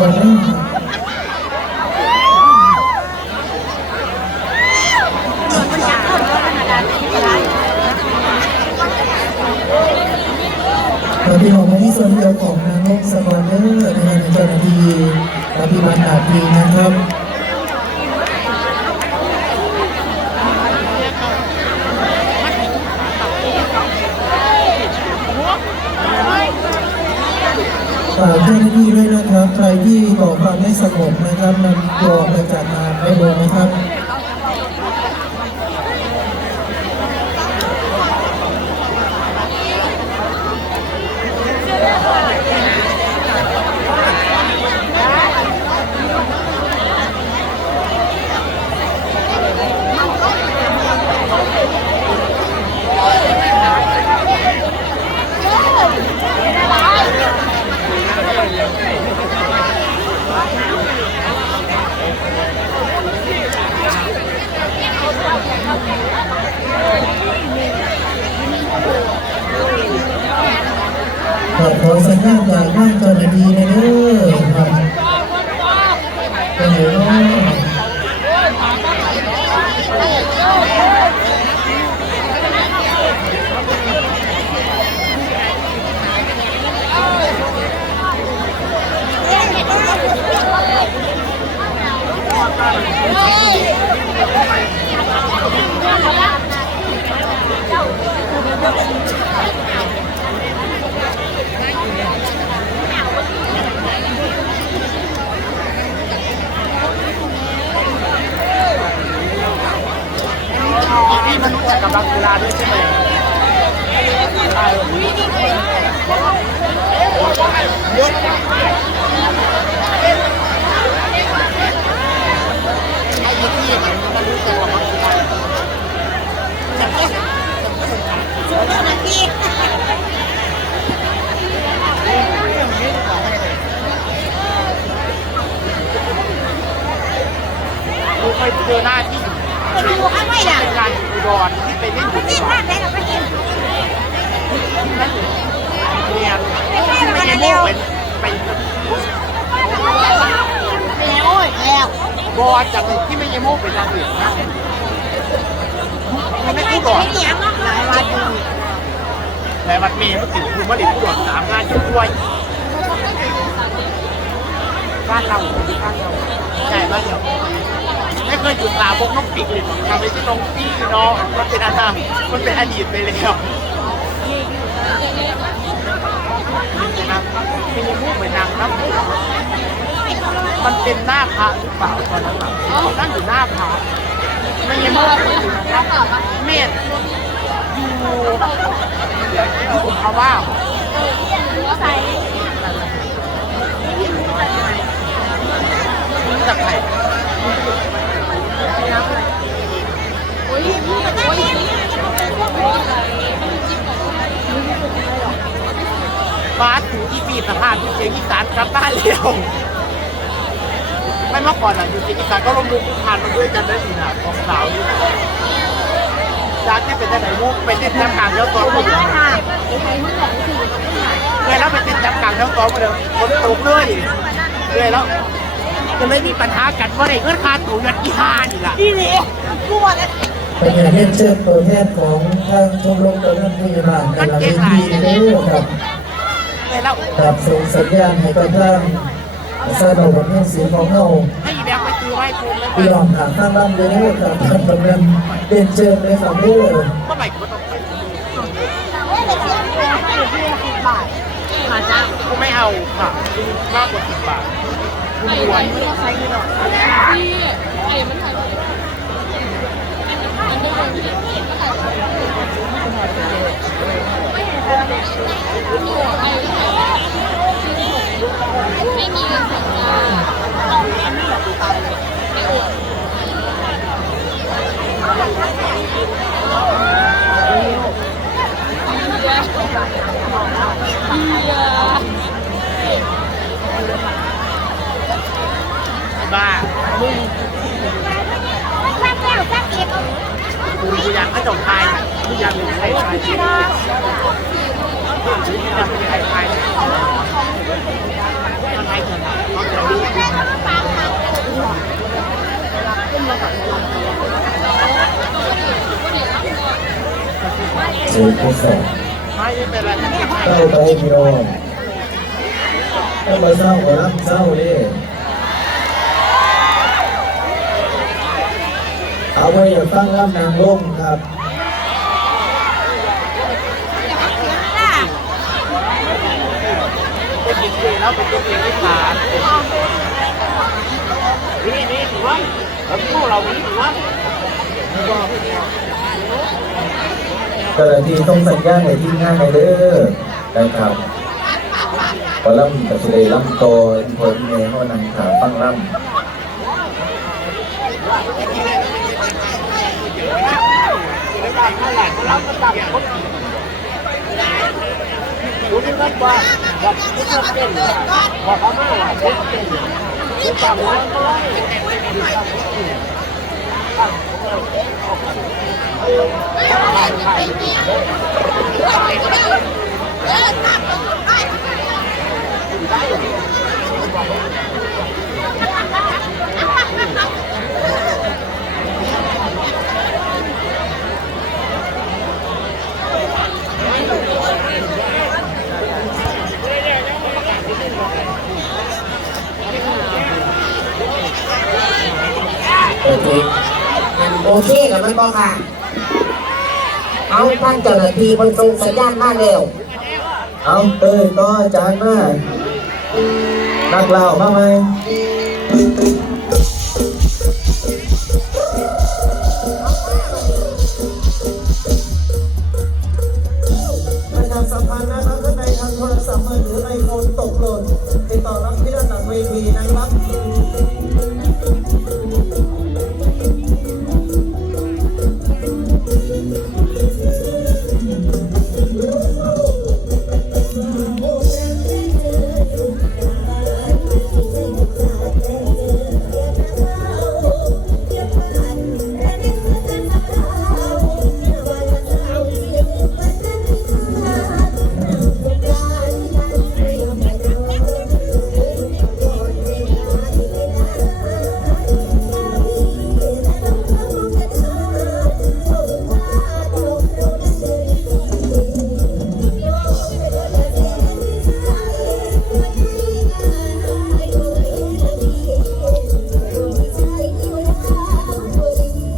ปฏิบัติาไปาที่ส่วนเดียวของนานกสกอร์เนอร์นะฮะในเจ้าหน้าที่ปฏิบัติหน้าที่นะครับ ฝากเจ้าหน้าที่ด้วยนะครับ ใครที่ก่อความไม่สงบนะครับนำตัวออกไปจากงานได้เลยนะครับ ขอสัญญาณจากท่านเจ้าหน้าที่นะเด้อครับเป็นไงเาะกูเคยเจอหน้าที่ไปดูข้างในน่ะงานอุดรที่ไปเล่นอมัยู่นในนี่วัภาดคไหนเราไปกินเรียนไม่ใช่ไม่มันได้เร็โม่วเป็นเป็นแล้วแล้วบอจากที่ไม่ยโม่เป็นนางเอกนะไม่ได้พูดหรอกไม่เถียงเนาะหลายวันอยู่แต่วัดเมย์มันติดคือว่าเด็กผู้หลดสามงานอยู่ด้วยบ้านเราบ้านเราใช่บ้านเรา ไม่เคยหยุดลาพวกน้องปีกเลยทำไปที่น้องปีเนาะมันเป็นอนาคตมันเป็นอดีตไปแล้วนะครับเป็นยังพูดเหมือนนางครับมันเป็นหน้าพระหรือเปล่าตอนนั้นอะนั่งอยู่หน้าพระไม่ยังพูดอยู่นะครับเมธอยู่อยู่เขาว่าจากใคร ฟ้าถูอีปีสภาพที่เชียงอีสานกลับบ้านเร็วไม่เมื่อก่อนอะอยู่ที่อีสานก็ลงลุกคานมาด้วยกันได้ดีนะของสาวนี่นะจากที่เป็นแต่ไหนมุกไปติดจับกลางเท้าซ้อมมาเลยเลยแล้วไปติดจับกลางเท้าซ้อมมาเลยคนตกเลยเลยแล้วจะเลยมีปัญหากันว่าไอ้เงินคาถูเงินอีห้านี่ล่ะนี่เลยกูบอกแล้วเป็นการเรียนเชิญตัวแทนของทางชมรมกำลังพยาบาลในละเวทีเด้อครับ แล้วกับส่งสัญญาณให้กับทางสนองเรื่องเสียงของเราให้อีแบงค์ไปซื้อไว้ภูมิแล้วพี่น้องถามทางล่ำเลยนะครับท่านกำลังเรียนเชิญเลยครับเด้อเมื่อไหร่กูต้องไปมาจ้ากูไม่เอาค่ะมากกว่าสิบบาทกูรวยไม่มีเงินสัญญา บ้ามึง สร้างแล้วสร้างอีก กูกูอยากให้จบไทยกูอยากเป็นไทยไทยกูอยาก เป็นไทยไทยไทยเถอะนะเขาจะรู้เชิญผู้สอบไม่นี่เป็นอะไรเศร้าไปพี่น้องต้องมาเศร้าขอรับเศร้าดิเอาไว้อย่าฟังล่ำนางลงครับ เป็นจริงๆแล้วเป็นตัวเองที่ผ่านนี่นี่ถือว่าแล้วพวกเรานี่ถือว่าเจ้าหน้าที่ต้องสัญญาณในที่ง่านในเด้อนะครับพอล่ำกับเดล่ำโตพอที่เมย์เขานังขาฟังล่ำ ในการเท่าไหร่เราก็จับคนดูที่นั่นว่าแบบที่นั่นเต้นบอกเขามาว่าเต้นเต้นที่จับมันก็ได้โอเคโอเคกับมันบอกค่ะ เอาท่านเจ้าหน้าที่บนทรงสัญญาณมาเร็ว เอาเอ้ยก็จานมานักเล่ามาไหม